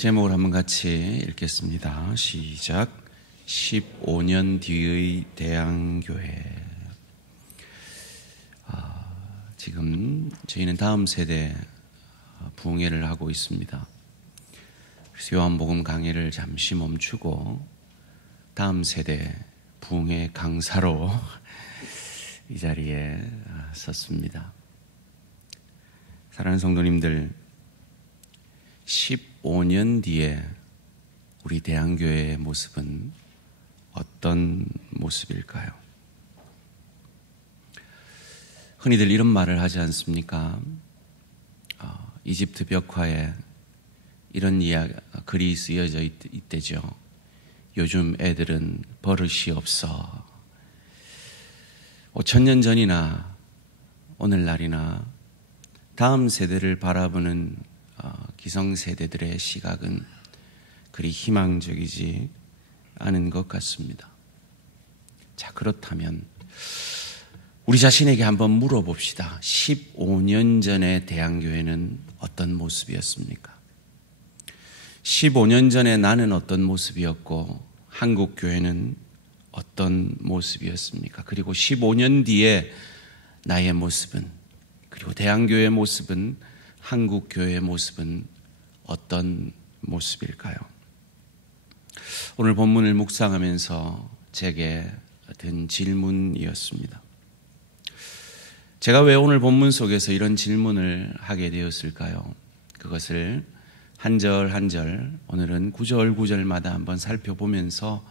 제목을 한번 같이 읽겠습니다. 시작. 15년 뒤의 대양교회. 지금 저희는 다음 세대 부흥회를 하고 있습니다. 그래서 요한복음 강해를 잠시 멈추고 다음 세대 부흥회 강사로 이 자리에 섰습니다. 사랑하는 성도님들, 15년 뒤에 우리 대양교회의 모습은 어떤 모습일까요? 흔히들 이런 말을 하지 않습니까? 이집트 벽화에 이런 글이 쓰여져 있대죠. 요즘 애들은 버릇이 없어. 5000년 전이나 오늘날이나 다음 세대를 바라보는 기성세대들의 시각은 그리 희망적이지 않은 것 같습니다. 자, 그렇다면 우리 자신에게 한번 물어봅시다. 15년 전의 대양교회는 어떤 모습이었습니까? 15년 전에 나는 어떤 모습이었고 한국교회는 어떤 모습이었습니까? 그리고 15년 뒤에 나의 모습은, 그리고 대양교회의 모습은, 한국교회의 모습은 어떤 모습일까요? 오늘 본문을 묵상하면서 제게 든 질문이었습니다. 제가 왜 오늘 본문 속에서 이런 질문을 하게 되었을까요? 그것을 한 절 한 절, 오늘은 구절 구절마다 한번 살펴보면서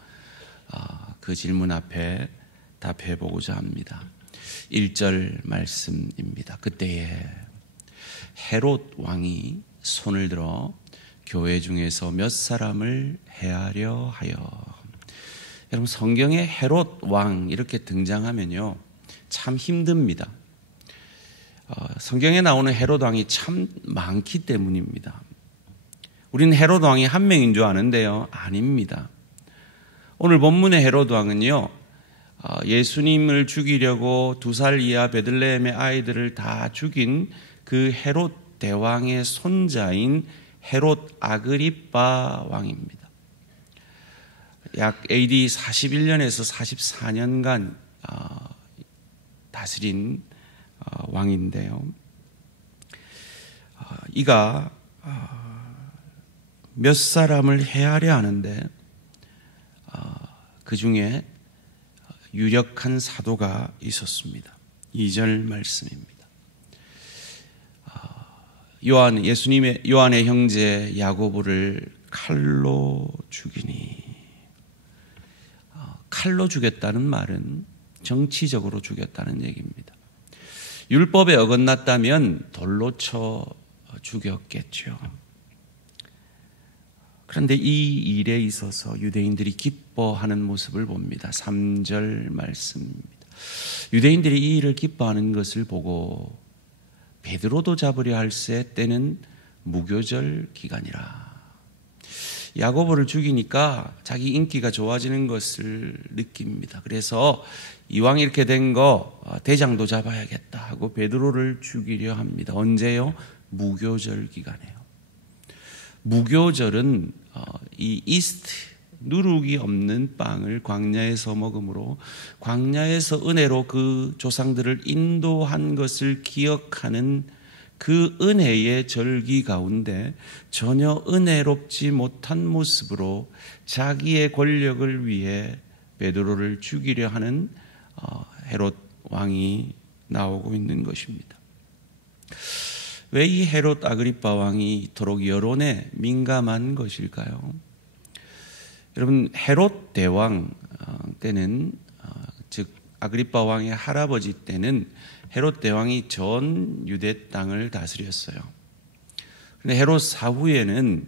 그 질문 앞에 답해 보고자 합니다. 1절 말씀입니다. 그때에 헤롯 왕이 손을 들어 교회 중에서 몇 사람을 해하려 하여. 여러분, 성경에 헤롯 왕 이렇게 등장하면요 참 힘듭니다. 성경에 나오는 헤롯 왕이 참 많기 때문입니다. 우리는 헤롯 왕이 한 명인 줄 아는데요, 아닙니다. 오늘 본문의 헤롯 왕은요, 예수님을 죽이려고 2살 이하 베들레헴의 아이들을 다 죽인 그 헤롯 대왕의 손자인 헤롯 아그리빠 왕입니다. 약 AD 41년에서 44년간 다스린 왕인데요. 이가 몇 사람을 해하려 하는데 그 중에 유력한 사도가 있었습니다. 2절 말씀입니다. 요한의 형제 야고보를 칼로 죽이니. 칼로 죽였다는 말은 정치적으로 죽였다는 얘기입니다. 율법에 어긋났다면 돌로 쳐 죽였겠죠. 그런데 이 일에 있어서 유대인들이 기뻐하는 모습을 봅니다. 3절 말씀입니다. 유대인들이 이 일을 기뻐하는 것을 보고 베드로도 잡으려 할세 때는 무교절 기간이라. 야고보를 죽이니까 자기 인기가 좋아지는 것을 느낍니다. 그래서 이왕 이렇게 된 거 대장도 잡아야겠다 하고 베드로를 죽이려 합니다. 언제요? 무교절 기간에요. 무교절은 이 이스트, 누룩이 없는 빵을 광야에서 먹음으로 광야에서 은혜로 그 조상들을 인도한 것을 기억하는 그 은혜의 절기 가운데 전혀 은혜롭지 못한 모습으로 자기의 권력을 위해 베드로를 죽이려 하는 헤롯 왕이 나오고 있는 것입니다. 왜 이 헤롯 아그리빠 왕이 이토록 여론에 민감한 것일까요? 여러분, 헤롯 대왕 때는, 즉 아그리빠 왕의 할아버지 때는 헤롯 대왕이 전 유대 땅을 다스렸어요. 그런데 헤롯 사후에는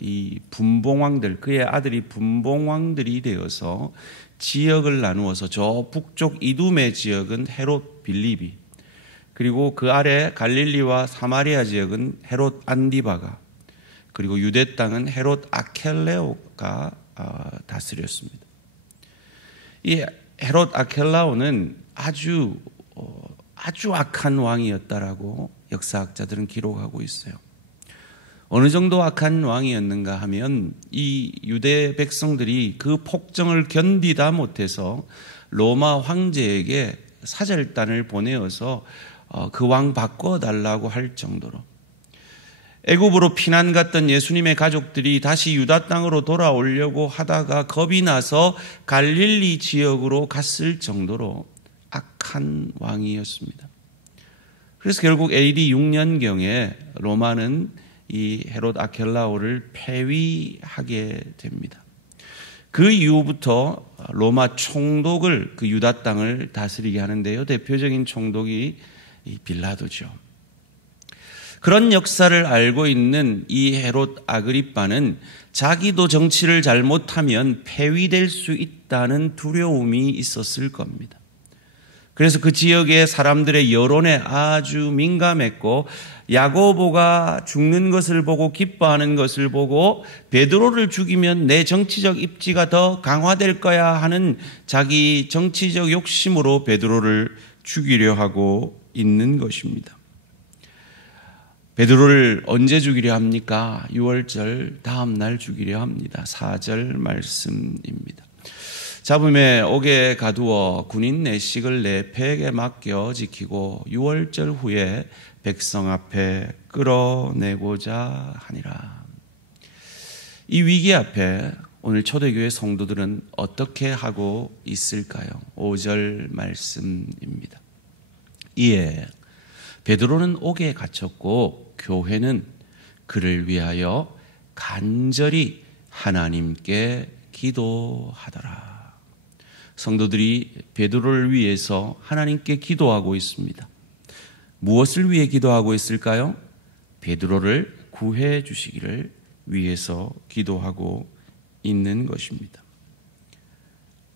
이 분봉왕들, 그의 아들이 분봉왕들이 되어서 지역을 나누어서 저 북쪽 이두메 지역은 헤롯 빌립이, 그리고 그 아래 갈릴리와 사마리아 지역은 헤롯 안디바가, 그리고 유대 땅은 헤롯 아켈레오가 다스렸습니다. 이 헤롯 아켈라오는 아주 악한 왕이었다라고 역사학자들은 기록하고 있어요. 어느 정도 악한 왕이었는가 하면 이 유대 백성들이 그 폭정을 견디다 못해서 로마 황제에게 사절단을 보내어서 그 왕 바꿔달라고 할 정도로, 애굽으로 피난 갔던 예수님의 가족들이 다시 유다 땅으로 돌아오려고 하다가 겁이 나서 갈릴리 지역으로 갔을 정도로 악한 왕이었습니다. 그래서 결국 AD 6년경에 로마는 이 헤롯 아켈라오를 폐위하게 됩니다. 그 이후부터 로마 총독을 그 유다 땅을 다스리게 하는데요. 대표적인 총독이 이 빌라도죠. 그런 역사를 알고 있는 이 헤롯 아그리빠는 자기도 정치를 잘못하면 폐위될 수 있다는 두려움이 있었을 겁니다. 그래서 그 지역의 사람들의 여론에 아주 민감했고, 야고보가 죽는 것을 보고 기뻐하는 것을 보고 베드로를 죽이면 내 정치적 입지가 더 강화될 거야 하는 자기 정치적 욕심으로 베드로를 죽이려 하고 있는 것입니다. 베드로를 언제 죽이려 합니까? 6월절 다음 날 죽이려 합니다. 4절 말씀입니다. 잡음에 옥에 가두어 군인 내식을 내 패에게 맡겨 지키고 6월절 후에 백성 앞에 끌어내고자 하니라. 이 위기 앞에 오늘 초대교회 성도들은 어떻게 하고 있을까요? 5절 말씀입니다. 이에 베드로는 옥에 갇혔고 교회는 그를 위하여 간절히 하나님께 기도하더라. 성도들이 베드로를 위해서 하나님께 기도하고 있습니다. 무엇을 위해 기도하고 있을까요? 베드로를 구해 주시기를 위해서 기도하고 있는 것입니다.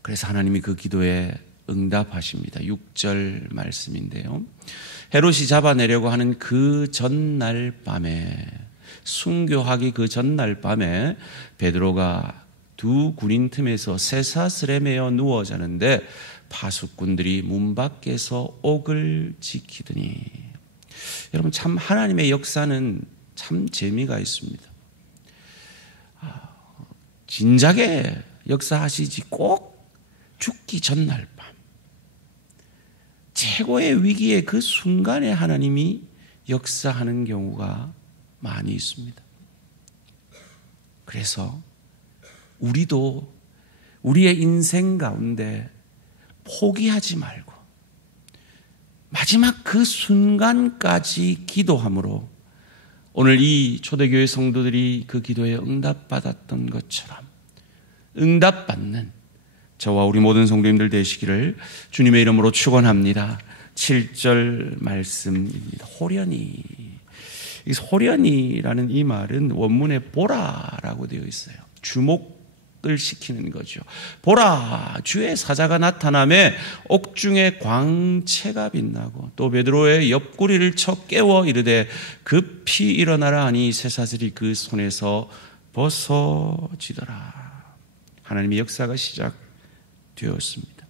그래서 하나님이 그 기도에 응답하십니다. 6절 말씀인데요. 헤롯이 잡아내려고 하는 그 전날 밤에, 순교하기 그 전날 밤에 베드로가 두 군인 틈에서 쇠사슬에 매어 누워 자는데 파수꾼들이 문 밖에서 옥을 지키더니, 여러분 참 하나님의 역사는 참 재미가 있습니다. 진작에 역사하시지 꼭 죽기 전날 밤, 최고의 위기의 그 순간에 하나님이 역사하는 경우가 많이 있습니다. 그래서 우리도 우리의 인생 가운데 포기하지 말고 마지막 그 순간까지 기도함으로 오늘 이 초대교회 성도들이 그 기도에 응답받았던 것처럼 응답받는 저와 우리 모든 성도님들 되시기를 주님의 이름으로 축원합니다. 7절 말씀입니다. 호련히, 호련히라는 이 말은 원문에 보라라고 되어 있어요. 주목을 시키는 거죠. 보라, 주의 사자가 나타나매 옥중에 광채가 빛나고 또 베드로의 옆구리를 쳐 깨워 이르되 급히 일어나라 하니 쇠사슬이 그 손에서 벗어지더라. 하나님의 역사가 시작되었습니다.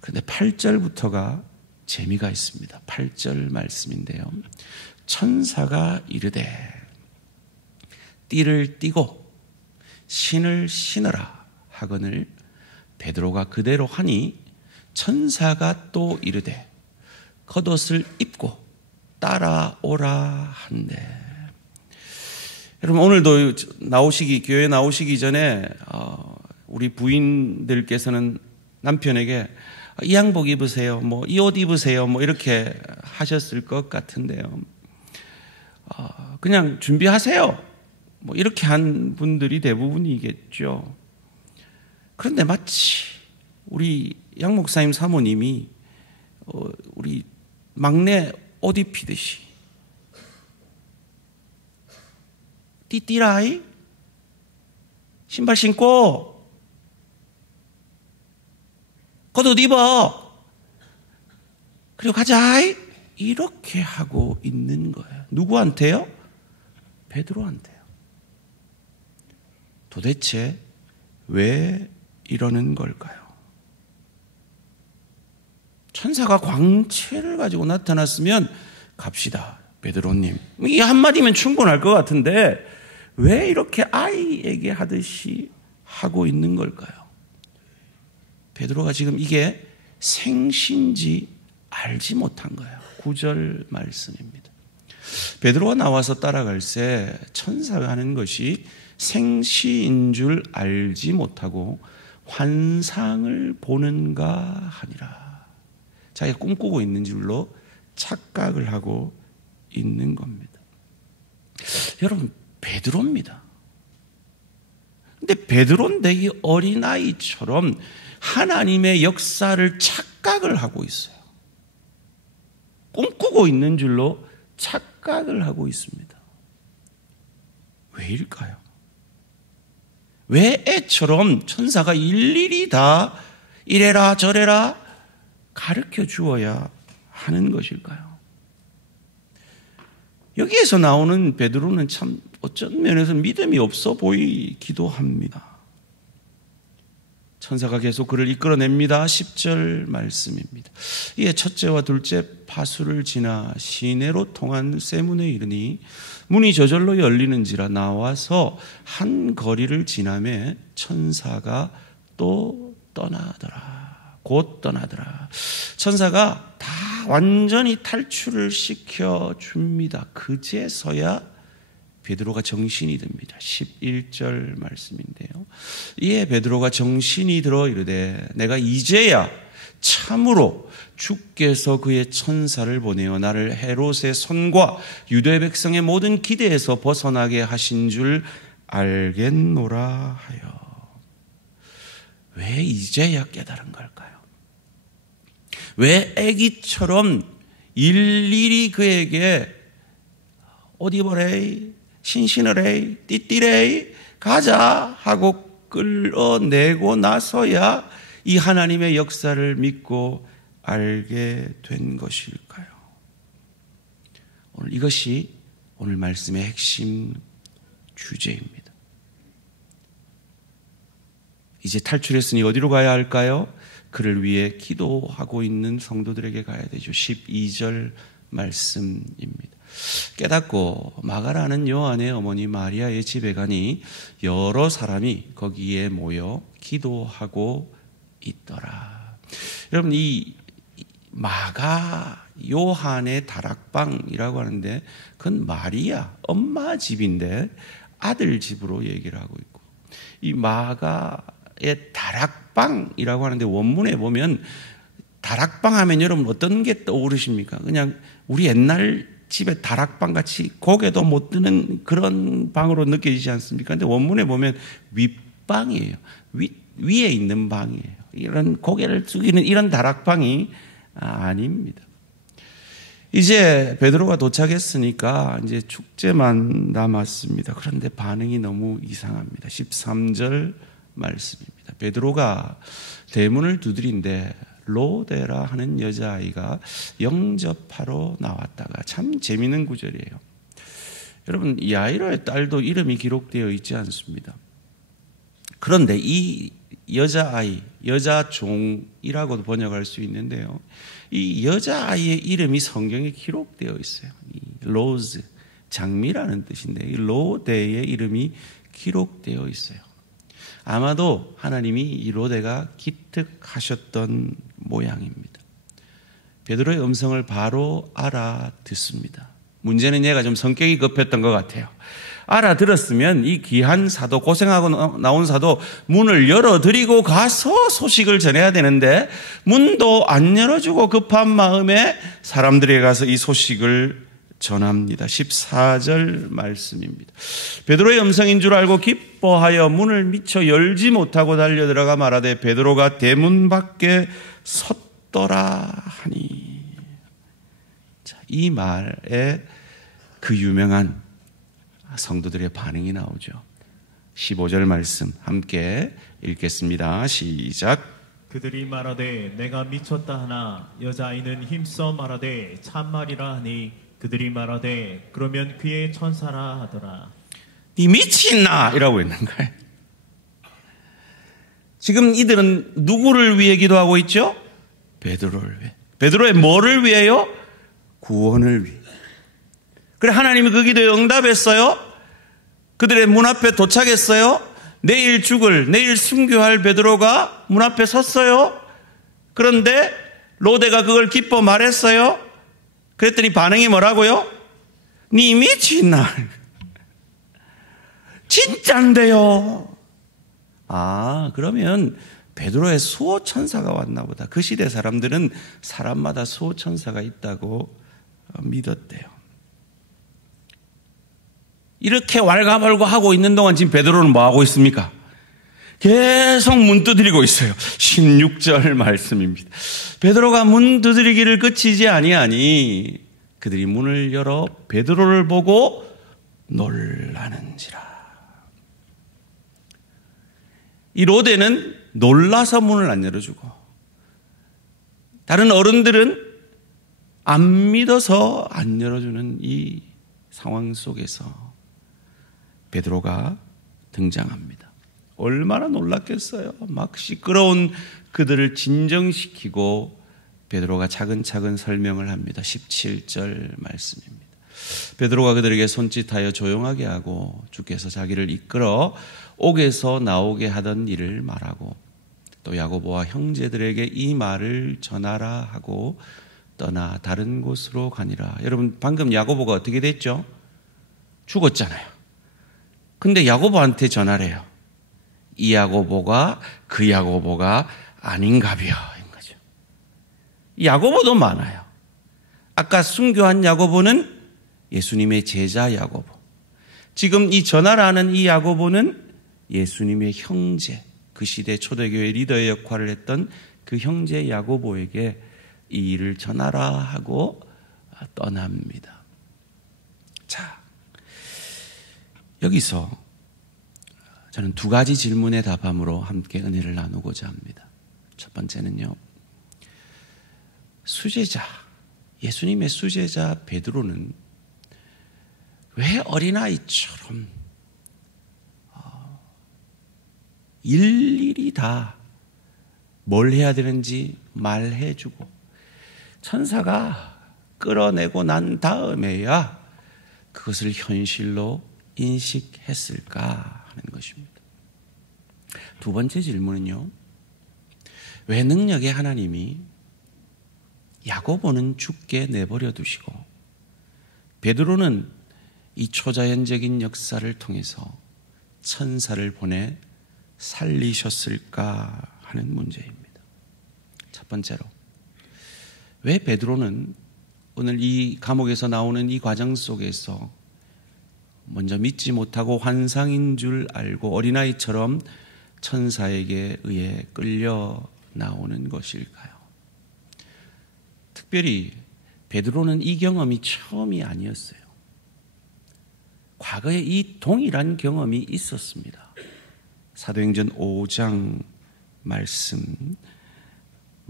그런데 8절부터가 재미가 있습니다. 8절 말씀인데요. 천사가 이르되 띠를 띠고 신을 신으라 하거늘 베드로가 그대로 하니 천사가 또 이르되 겉옷을 입고 따라오라 한대. 여러분 오늘도 교회 나오시기 전에 우리 부인들께서는 남편에게 이 양복 입으세요, 뭐 이 옷 입으세요, 뭐 이렇게 하셨을 것 같은데요. 그냥 준비하세요. 뭐 이렇게 한 분들이 대부분이겠죠. 그런데 마치 우리 양 목사님 사모님이 우리 막내 옷 입히듯이 띠띠라이 신발 신고 겉옷 입어 그리고 가자 이렇게 하고 있는 거예요. 누구한테요? 베드로한테요. 도대체 왜 이러는 걸까요? 천사가 광채를 가지고 나타났으면 갑시다. 베드로님, 이 한마디면 충분할 것 같은데 왜 이렇게 아이에게 하듯이 하고 있는 걸까요? 베드로가 지금 이게 생신지 알지 못한 거예요. 9절 말씀입니다. 베드로가 나와서 따라갈새 천사가 하는 것이 생시인 줄 알지 못하고 환상을 보는가 하니라. 자기가 꿈꾸고 있는 줄로 착각을 하고 있는 겁니다. 여러분, 베드로입니다. 근데 베드로인데 이 어린아이처럼 하나님의 역사를 착각을 하고 있어요. 꿈꾸고 있는 줄로 착각을 하고 있습니다. 왜일까요? 왜 애처럼 천사가 일일이 다 이래라 저래라 가르쳐 주어야 하는 것일까요? 여기에서 나오는 베드로는 참 어쩐 면에서 믿음이 없어 보이기도 합니다. 천사가 계속 그를 이끌어냅니다. 10절 말씀입니다. 이에 첫째와 둘째 파수를 지나 시내로 통한 세문에 이르니 문이 저절로 열리는지라 나와서 한 거리를 지나매 천사가 또 떠나더라. 곧 떠나더라. 천사가 다 완전히 탈출을 시켜줍니다. 그제서야 베드로가 정신이 듭니다. 11절 말씀인데요. 이에 베드로가 정신이 들어 이르되 내가 이제야 참으로 주께서 그의 천사를 보내어 나를 헤롯의 손과 유대 백성의 모든 기대에서 벗어나게 하신 줄 알겠노라 하여. 왜 이제야 깨달은 걸까요? 왜 아기처럼 일일이 그에게 어디 보래 신신하래 띠띠래 가자 하고 끌어내고 나서야 이 하나님의 역사를 믿고 알게 된 것일까요? 오늘 이것이 오늘 말씀의 핵심 주제입니다. 이제 탈출했으니 어디로 가야 할까요? 그를 위해 기도하고 있는 성도들에게 가야 되죠. 12절 말씀입니다. 깨닫고 마가라는 요한의 어머니 마리아의 집에 가니 여러 사람이 거기에 모여 기도하고 있더라. 여러분, 이 마가 요한의 다락방이라고 하는데 그건 마리아 엄마 집인데 아들 집으로 얘기를 하고 있고, 이 마가의 다락방이라고 하는데 원문에 보면 다락방 하면 여러분 어떤 게 떠오르십니까? 그냥 우리 옛날 집에 다락방 같이 고개도 못 드는 그런 방으로 느껴지지 않습니까? 근데 원문에 보면 윗방이에요. 위에 있는 방이에요. 이런 고개를 숙이는 이런 다락방이 아닙니다. 이제 베드로가 도착했으니까 이제 축제만 남았습니다. 그런데 반응이 너무 이상합니다. 13절 말씀입니다. 베드로가 대문을 두드린데 로데라 하는 여자아이가 영접하러 나왔다가, 참 재미있는 구절이에요. 여러분, 야이로의 딸도 이름이 기록되어 있지 않습니다. 그런데 이 여자아이, 여자종이라고도 번역할 수 있는데요, 이 여자아이의 이름이 성경에 기록되어 있어요. 이 로즈, 장미라는 뜻인데 이 로데의 이름이 기록되어 있어요. 아마도 하나님이 이 로데가 기특하셨던 모양입니다. 베드로의 음성을 바로 알아듣습니다. 문제는 얘가 좀 성격이 급했던 것 같아요. 알아들었으면 이 귀한 사도, 고생하고 나온 사도 문을 열어드리고 가서 소식을 전해야 되는데 문도 안 열어주고 급한 마음에 사람들에게 가서 이 소식을 전합니다. 14절 말씀입니다. 베드로의 음성인 줄 알고 기뻐하여 문을 미처 열지 못하고 달려들어가 말하되 베드로가 대문 밖에 섰더라 하니. 자, 이 말에 그 유명한 성도들의 반응이 나오죠. 15절 말씀 함께 읽겠습니다. 시작. 그들이 말하되 내가 미쳤다 하나 여자아이는 힘써 말하되 참말이라 하니 그들이 말하되 그러면 그의 천사라 하더라. 이 미친나 이라고 있는 거예요. 지금 이들은 누구를 위해 기도하고 있죠? 베드로를 위해. 베드로의 뭐를 위해요? 구원을 위해. 그래, 하나님이 그 기도에 응답했어요. 그들의 문 앞에 도착했어요. 내일 순교할 베드로가 문 앞에 섰어요. 그런데 로데가 그걸 기뻐 말했어요. 그랬더니 반응이 뭐라고요? 니 미친나. 진짠데요. 그러면 베드로의 수호천사가 왔나 보다. 그 시대 사람들은 사람마다 수호천사가 있다고 믿었대요. 이렇게 왈가왈부 하고 있는 동안 지금 베드로는 뭐 하고 있습니까? 계속 문 두드리고 있어요. 16절 말씀입니다. 베드로가 문 두드리기를 그치지 아니하니 그들이 문을 열어 베드로를 보고 놀라는지라. 이 로데는 놀라서 문을 안 열어주고 다른 어른들은 안 믿어서 안 열어주는 이 상황 속에서 베드로가 등장합니다. 얼마나 놀랐겠어요. 막 시끄러운 그들을 진정시키고 베드로가 차근차근 설명을 합니다. 17절 말씀입니다. 베드로가 그들에게 손짓하여 조용하게 하고 주께서 자기를 이끌어 옥에서 나오게 하던 일을 말하고 또 야고보와 형제들에게 이 말을 전하라 하고 떠나 다른 곳으로 가니라. 여러분, 방금 야고보가 어떻게 됐죠? 죽었잖아요. 근데 야고보한테 전하래요. 이 야고보가 그 야고보가 아닌가벼 인 거죠. 야고보도 많아요. 아까 순교한 야고보는 예수님의 제자 야고보. 지금 이 전하라는 이 야고보는 예수님의 형제, 그 시대 초대교회 리더의 역할을 했던 그 형제 야고보에게 이 일을 전하라 하고 떠납니다. 자, 여기서 저는 두 가지 질문의 답함으로 함께 은혜를 나누고자 합니다. 첫 번째는요, 수제자, 예수님의 수제자 베드로는 왜 어린아이처럼 일일이 다 뭘 해야 되는지 말해주고 천사가 끌어내고 난 다음에야 그것을 현실로 인식했을까 하는 것입니다. 두 번째 질문은요, 왜 능력의 하나님이 야고보는 죽게 내버려 두시고 베드로는 이 초자연적인 역사를 통해서 천사를 보내 살리셨을까 하는 문제입니다. 첫 번째로, 왜 베드로는 오늘 이 감옥에서 나오는 이 과정 속에서 먼저 믿지 못하고 환상인 줄 알고 어린아이처럼 천사에게 의해 끌려 나오는 것일까요? 특별히 베드로는 이 경험이 처음이 아니었어요. 과거에 이 동일한 경험이 있었습니다. 사도행전 5장 말씀,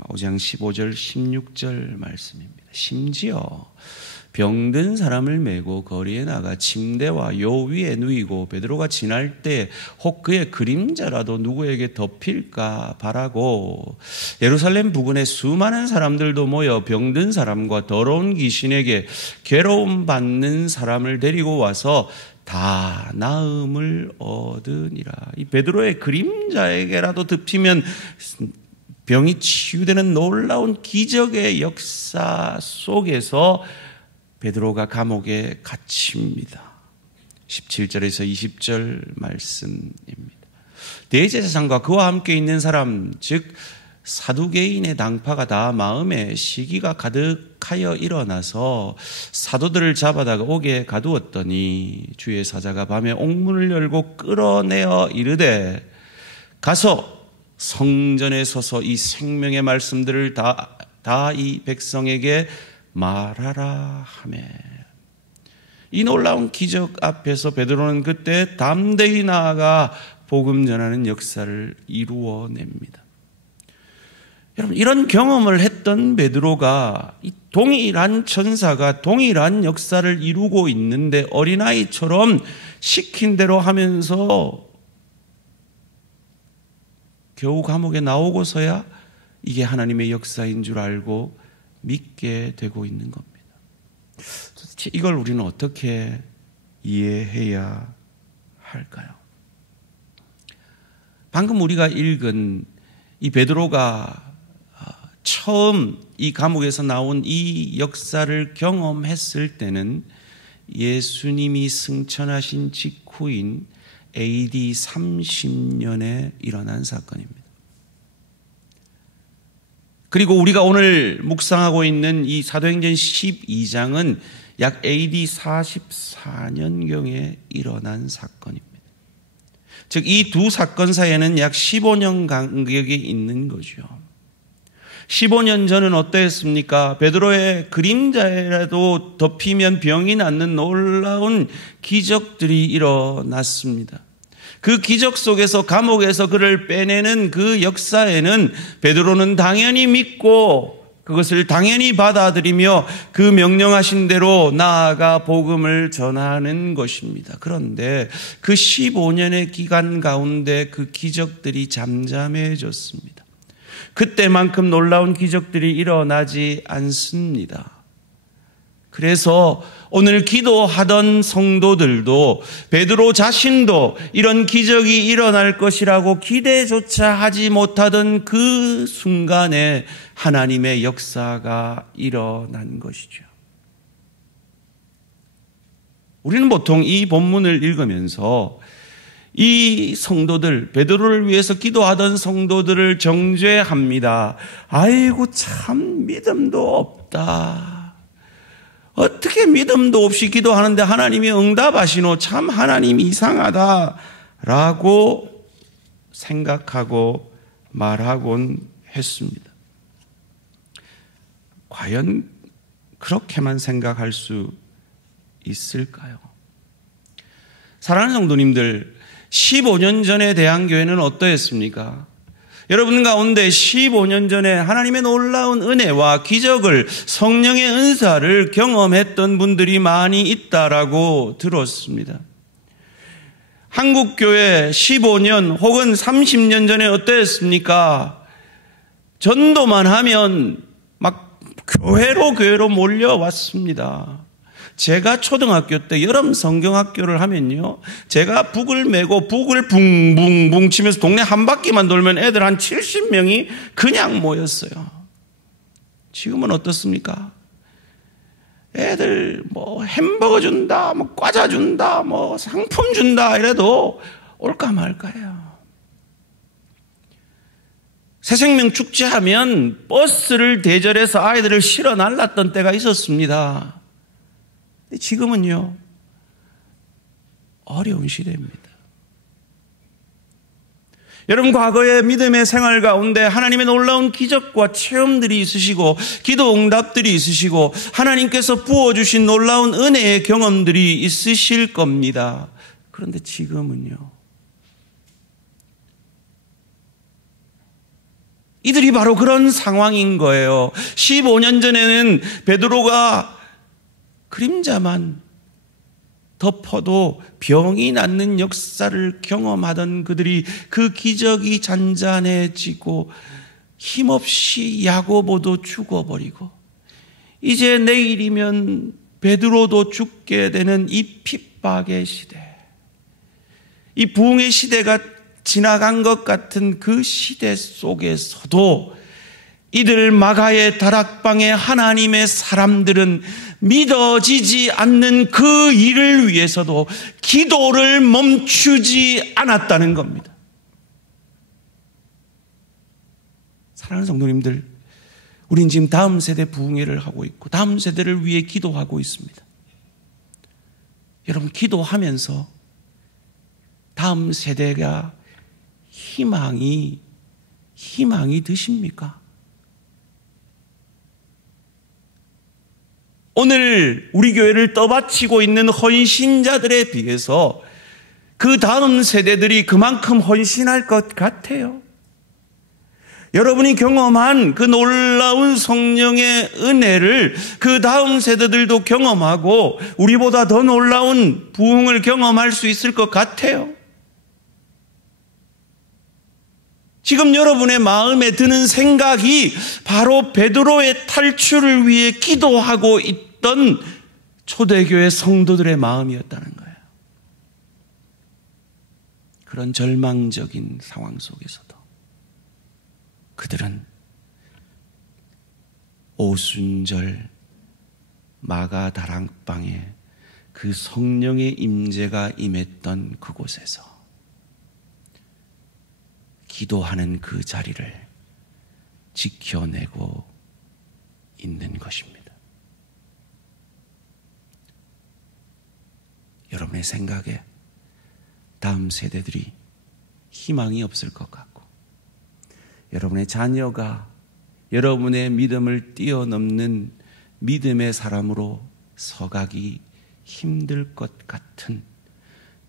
5장 15절 16절 말씀입니다. 심지어 병든 사람을 메고 거리에 나가 침대와 요 위에 누이고 베드로가 지날 때 혹 그의 그림자라도 누구에게 덮일까 바라고 예루살렘 부근에 수많은 사람들도 모여 병든 사람과 더러운 귀신에게 괴로움 받는 사람을 데리고 와서 다 나음을 얻으니라. 이 베드로의 그림자에게라도 덮이면 병이 치유되는 놀라운 기적의 역사 속에서 베드로가 감옥에 갇힙니다. 17절에서 20절 말씀입니다. 대제사장과 그와 함께 있는 사람, 즉 사두개인의 당파가 다 마음에 시기가 가득하여 일어나서 사도들을 잡아다가 옥에 가두었더니 주의 사자가 밤에 옥문을 열고 끌어내어 이르되 가서 성전에 서서 이 생명의 말씀들을 다 이 백성에게 말하라 하매. 이 놀라운 기적 앞에서 베드로는 그때 담대히 나아가 복음 전하는 역사를 이루어냅니다. 여러분, 이런 경험을 했던 베드로가 이 동일한 천사가 동일한 역사를 이루고 있는데 어린아이처럼 시킨 대로 하면서 겨우 감옥에 나오고서야 이게 하나님의 역사인 줄 알고 믿게 되고 있는 겁니다. 이걸 우리는 어떻게 이해해야 할까요? 방금 우리가 읽은 이 베드로가 처음 이 감옥에서 나온 이 역사를 경험했을 때는 예수님이 승천하신 직후인 AD 30년에 일어난 사건입니다. 그리고 우리가 오늘 묵상하고 있는 이 사도행전 12장은 약 AD 44년경에 일어난 사건입니다. 즉, 이 두 사건 사이에는 약 15년 간격이 있는 거죠. 15년 전은 어떠했습니까? 베드로의 그림자에라도 덮이면 병이 낫는 놀라운 기적들이 일어났습니다. 그 기적 속에서 감옥에서 그를 빼내는 그 역사에는 베드로는 당연히 믿고 그것을 당연히 받아들이며 그 명령하신 대로 나아가 복음을 전하는 것입니다. 그런데 그 15년의 기간 가운데 그 기적들이 잠잠해졌습니다. 그때만큼 놀라운 기적들이 일어나지 않습니다. 그래서 오늘 기도하던 성도들도 베드로 자신도 이런 기적이 일어날 것이라고 기대조차 하지 못하던 그 순간에 하나님의 역사가 일어난 것이죠. 우리는 보통 이 본문을 읽으면서 이 성도들, 베드로를 위해서 기도하던 성도들을 정죄합니다. 아이고, 참 믿음도 없다. 어떻게 믿음도 없이 기도하는데 하나님이 응답하시노? 참 하나님 이상하다라고 생각하고 말하곤 했습니다. 과연 그렇게만 생각할 수 있을까요? 사랑하는 성도님들, 15년 전에 대한교회는 어떠했습니까? 여러분 가운데 15년 전에 하나님의 놀라운 은혜와 기적을, 성령의 은사를 경험했던 분들이 많이 있다라고 들었습니다. 한국교회 15년 혹은 30년 전에 어떠했습니까? 전도만 하면 막 교회로 몰려왔습니다. 제가 초등학교 때 여름 성경학교를 하면요, 제가 북을 메고 북을 붕붕붕 치면서 동네 한 바퀴만 돌면 애들 한 70명이 그냥 모였어요. 지금은 어떻습니까? 애들 뭐 햄버거 준다, 뭐 과자 준다, 뭐 상품 준다 이래도 올까 말까요. 새생명 축제하면 버스를 대절해서 아이들을 실어 날랐던 때가 있었습니다. 지금은요, 어려운 시대입니다. 여러분, 과거의 믿음의 생활 가운데 하나님의 놀라운 기적과 체험들이 있으시고 기도 응답들이 있으시고 하나님께서 부어주신 놀라운 은혜의 경험들이 있으실 겁니다. 그런데 지금은요, 이들이 바로 그런 상황인 거예요. 15년 전에는 베드로가 그림자만 덮어도 병이 낫는 역사를 경험하던 그들이 그 기적이 잔잔해지고 힘없이 야고보도 죽어버리고 이제 내일이면 베드로도 죽게 되는 이 핍박의 시대, 이 부흥의 시대가 지나간 것 같은 그 시대 속에서도 이들 마가의 다락방에 하나님의 사람들은 믿어지지 않는 그 일을 위해서도 기도를 멈추지 않았다는 겁니다. 사랑하는 성도님들, 우린 지금 다음 세대 부흥회를 하고 있고 다음 세대를 위해 기도하고 있습니다. 여러분, 기도하면서 다음 세대가 희망이 드십니까? 오늘 우리 교회를 떠받치고 있는 헌신자들에 비해서 그 다음 세대들이 그만큼 헌신할 것 같아요. 여러분이 경험한 그 놀라운 성령의 은혜를 그 다음 세대들도 경험하고 우리보다 더 놀라운 부흥을 경험할 수 있을 것 같아요. 지금 여러분의 마음에 드는 생각이 바로 베드로의 탈출을 위해 기도하고 있던 초대교회 성도들의 마음이었다는 거예요. 그런 절망적인 상황 속에서도 그들은 오순절 마가다락방에 그 성령의 임재가 임했던 그곳에서 기도하는 그 자리를 지켜내고 있는 것입니다. 여러분의 생각에 다음 세대들이 희망이 없을 것 같고, 여러분의 자녀가 여러분의 믿음을 뛰어넘는 믿음의 사람으로 서가기 힘들 것 같은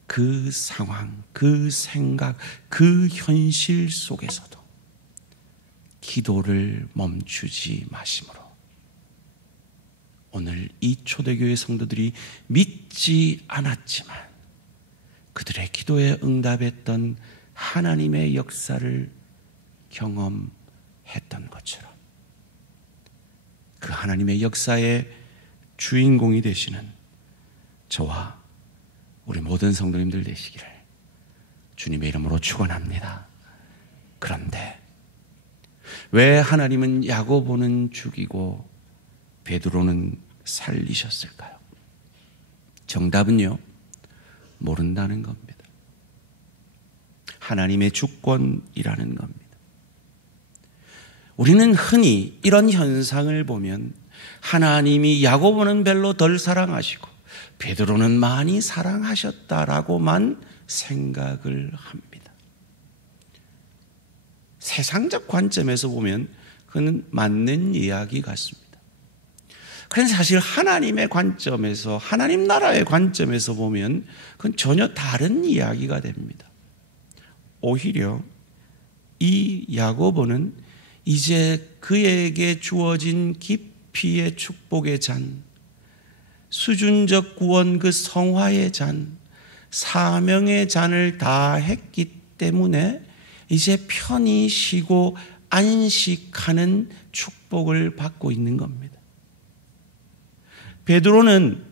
그 상황, 그 생각, 그 현실 속에서도 기도를 멈추지 마심으로 오늘 이 초대교회 성도들이 믿지 않았지만 그들의 기도에 응답했던 하나님의 역사를 경험했던 것처럼 그 하나님의 역사의 주인공이 되시는 저와 우리 모든 성도님들 되시기를 주님의 이름으로 축원합니다. 그런데 왜 하나님은 야고보는 죽이고 베드로는 살리셨을까요? 정답은요, 모른다는 겁니다. 하나님의 주권이라는 겁니다. 우리는 흔히 이런 현상을 보면 하나님이 야고보는 별로 덜 사랑하시고 베드로는 많이 사랑하셨다라고만 생각을 합니다. 세상적 관점에서 보면 그건 맞는 이야기 같습니다. 그런데 사실 하나님의 관점에서, 하나님 나라의 관점에서 보면 그건 전혀 다른 이야기가 됩니다. 오히려 이 야고보는 이제 그에게 주어진 깊이의 축복의 잔, 수준적 구원 그 성화의 잔, 사명의 잔을 다 했기 때문에 이제 편히 쉬고 안식하는 축복을 받고 있는 겁니다. 베드로는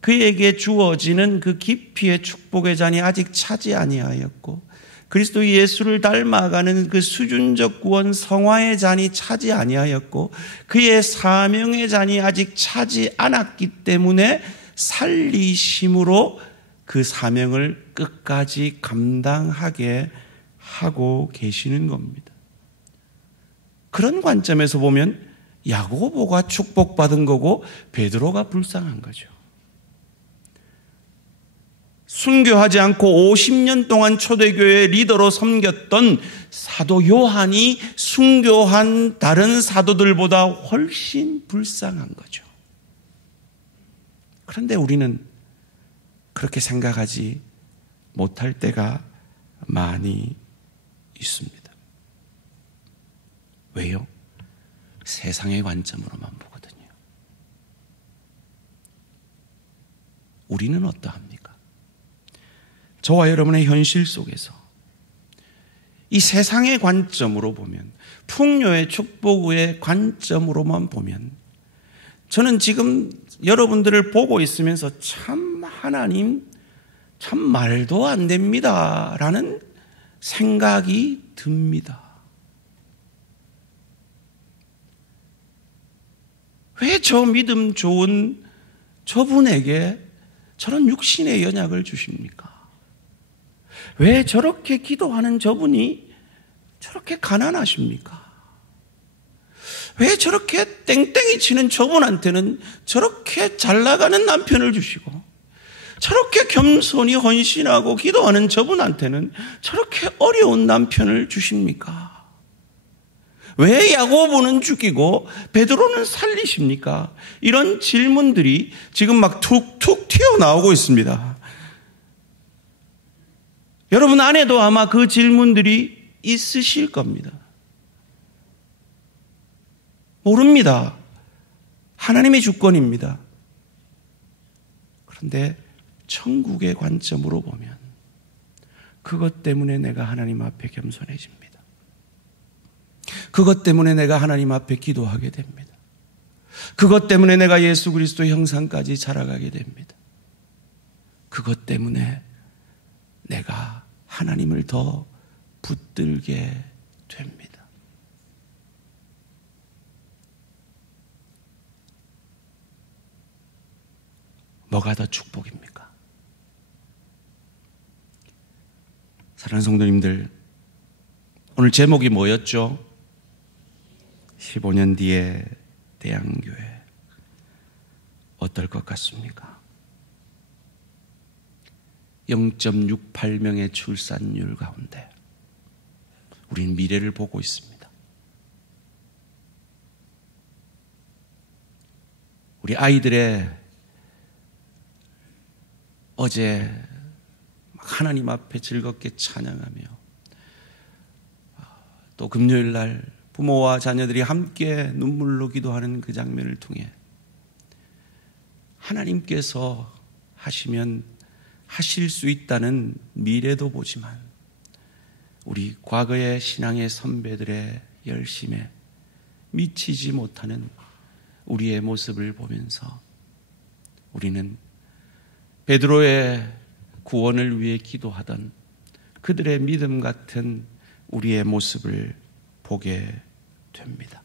그에게 주어지는 그 깊이의 축복의 잔이 아직 차지 아니하였고 그리스도 예수를 닮아가는 그 수준적 구원 성화의 잔이 차지 아니하였고 그의 사명의 잔이 아직 차지 않았기 때문에 살리심으로 그 사명을 끝까지 감당하게 하고 계시는 겁니다. 그런 관점에서 보면 야고보가 축복받은 거고 베드로가 불쌍한 거죠. 순교하지 않고 50년 동안 초대교회 리더로 섬겼던 사도 요한이 순교한 다른 사도들보다 훨씬 불쌍한 거죠. 그런데 우리는 그렇게 생각하지 못할 때가 많이 있습니다. 왜요? 세상의 관점으로만 보거든요. 우리는 어떠합니까? 저와 여러분의 현실 속에서 이 세상의 관점으로 보면, 풍요의 축복의 관점으로만 보면 저는 지금 여러분들을 보고 있으면서 참 하나님 참 말도 안 됩니다 라는 생각이 듭니다. 왜 저 믿음 좋은 저분에게 저런 육신의 연약을 주십니까? 왜 저렇게 기도하는 저분이 저렇게 가난하십니까? 왜 저렇게 땡땡이 치는 저분한테는 저렇게 잘 나가는 남편을 주시고 저렇게 겸손히 헌신하고 기도하는 저분한테는 저렇게 어려운 남편을 주십니까? 왜 야고보는 죽이고 베드로는 살리십니까? 이런 질문들이 지금 막 툭툭 튀어나오고 있습니다. 여러분 안에도 아마 그 질문들이 있으실 겁니다. 모릅니다. 하나님의 주권입니다. 그런데 천국의 관점으로 보면 그것 때문에 내가 하나님 앞에 겸손해집니다. 그것 때문에 내가 하나님 앞에 기도하게 됩니다. 그것 때문에 내가 예수 그리스도의 형상까지 자라가게 됩니다. 그것 때문에 내가 하나님을 더 붙들게 됩니다. 뭐가 더 축복입니까? 사랑하는 성도님들, 오늘 제목이 뭐였죠? 15년 뒤에 대양교회 어떨 것 같습니까? 0.68명의 출산율 가운데 우리는 미래를 보고 있습니다. 우리 아이들의 어제 하나님 앞에 즐겁게 찬양하며 또 금요일 날 부모와 자녀들이 함께 눈물로 기도하는 그 장면을 통해 하나님께서 하시면 하실 수 있다는 미래도 보지만 우리 과거의 신앙의 선배들의 열심에 미치지 못하는 우리의 모습을 보면서 우리는 베드로의 구원을 위해 기도하던 그들의 믿음 같은 우리의 모습을 보게 됩니다.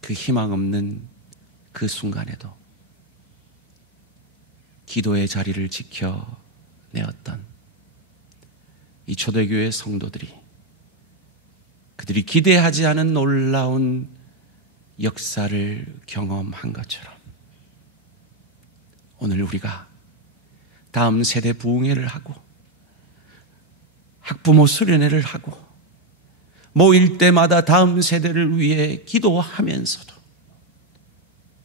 그 희망 없는 그 순간에도 기도의 자리를 지켜내었던 이 초대교회 성도들이 그들이 기대하지 않은 놀라운 역사를 경험한 것처럼 오늘 우리가 다음 세대 부흥회를 하고 학부모 수련회를 하고 모일 때마다 다음 세대를 위해 기도하면서도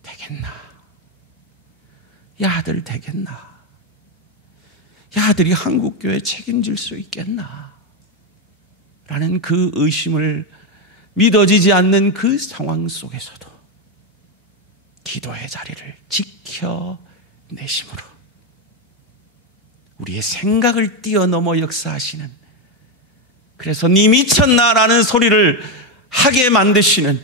되겠나? 야, 아들 되겠나? 야, 아들이 한국교회 책임질 수 있겠나? 라는 그 의심을 믿어지지 않는 그 상황 속에서도 기도의 자리를 지켜내심으로 우리의 생각을 뛰어넘어 역사하시는, 그래서 니 미쳤나라는 소리를 하게 만드시는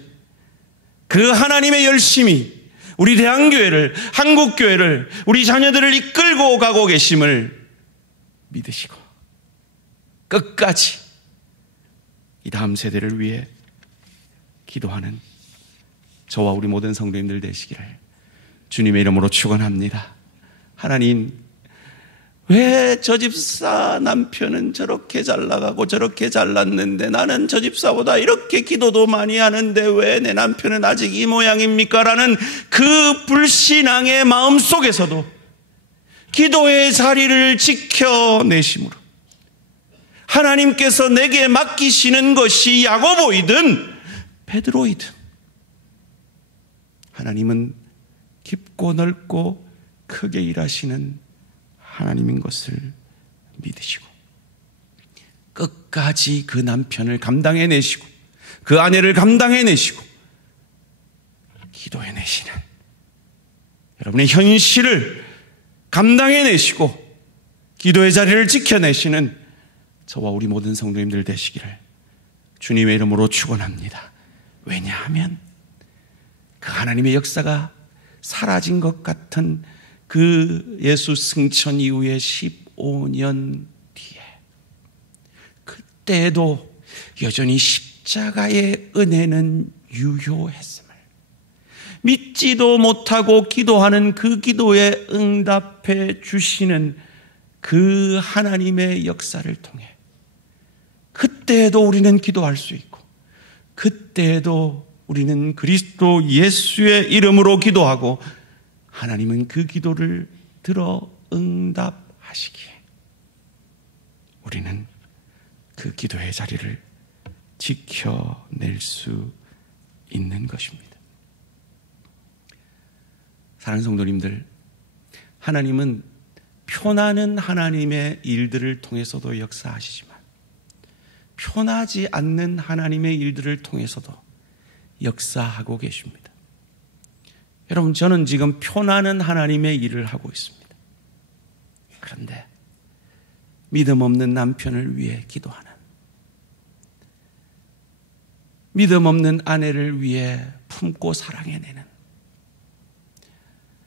그 하나님의 열심이 우리 대한교회를, 한국교회를, 우리 자녀들을 이끌고 가고 계심을 믿으시고 끝까지 이 다음 세대를 위해 기도하는 저와 우리 모든 성도님들 되시기를 주님의 이름으로 축원합니다. 하나님, 왜 저 집사 남편은 저렇게 잘 나가고 저렇게 잘났는데 나는 저 집사보다 이렇게 기도도 많이 하는데 왜 내 남편은 아직 이 모양입니까? 라는 그 불신앙의 마음 속에서도 기도의 자리를 지켜내심으로 하나님께서 내게 맡기시는 것이 야고보이든 베드로이든 하나님은 깊고 넓고 크게 일하시는 하나님인 것을 믿으시고 끝까지 그 남편을 감당해내시고 그 아내를 감당해내시고 기도해내시는 여러분의 현실을 감당해내시고 기도의 자리를 지켜내시는 저와 우리 모든 성도님들 되시기를 주님의 이름으로 축원합니다. 왜냐하면 그 하나님의 역사가 사라진 것 같은 그 예수 승천 이후에 15년 뒤에 그때도 여전히 십자가의 은혜는 유효했음을 믿지도 못하고 기도하는 그 기도에 응답해 주시는 그 하나님의 역사를 통해 그때에도 우리는 기도할 수 있고 그때에도 우리는 그리스도 예수의 이름으로 기도하고 하나님은 그 기도를 들어 응답하시기에 우리는 그 기도의 자리를 지켜낼 수 있는 것입니다. 사랑하는 성도님들, 하나님은 표나는 하나님의 일들을 통해서도 역사하시지만 표나지 않는 하나님의 일들을 통해서도 역사하고 계십니다. 여러분, 저는 지금 표나는 하나님의 일을 하고 있습니다. 그런데 믿음 없는 남편을 위해 기도하는 믿음 없는 아내를 위해 품고 사랑해내는,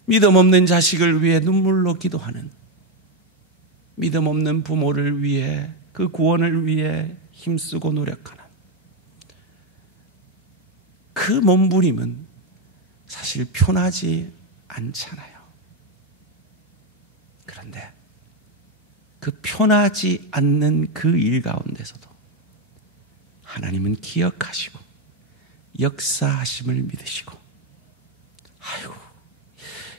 믿음 없는 자식을 위해 눈물로 기도하는, 믿음 없는 부모를 위해 그 구원을 위해 힘쓰고 노력하는 그 몸부림은 사실 편하지 않잖아요. 그런데 그 편하지 않는 그 일 가운데서도 하나님은 기억하시고 역사하심을 믿으시고, 아이고,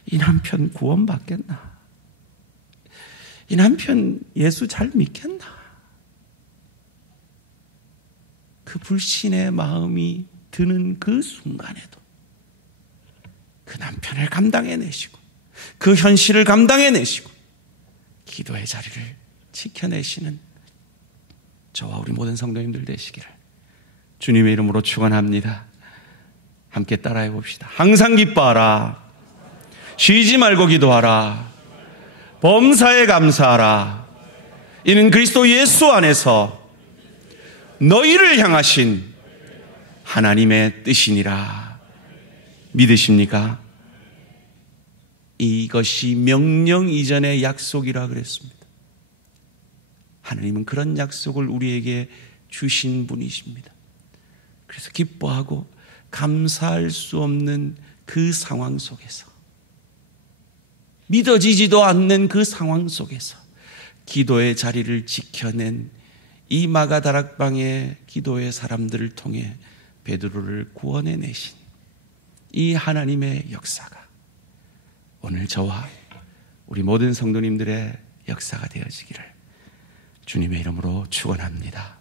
이 남편 구원받겠나? 이 남편 예수 잘 믿겠나? 그 불신의 마음이 드는 그 순간에도 그 남편을 감당해내시고 그 현실을 감당해내시고 기도의 자리를 지켜내시는 저와 우리 모든 성도님들 되시기를 주님의 이름으로 축원합니다. 함께 따라해 봅시다. 항상 기뻐하라. 쉬지 말고 기도하라. 범사에 감사하라. 이는 그리스도 예수 안에서 너희를 향하신 하나님의 뜻이니라. 믿으십니까? 이것이 명령 이전의 약속이라 그랬습니다. 하나님은 그런 약속을 우리에게 주신 분이십니다. 그래서 기뻐하고 감사할 수 없는 그 상황 속에서, 믿어지지도 않는 그 상황 속에서 기도의 자리를 지켜낸 이 마가다락방의 기도의 사람들을 통해 베드로를 구원해내신 이 하나님의 역사가 오늘 저와 우리 모든 성도님들의 역사가 되어지기를 주님의 이름으로 축원합니다.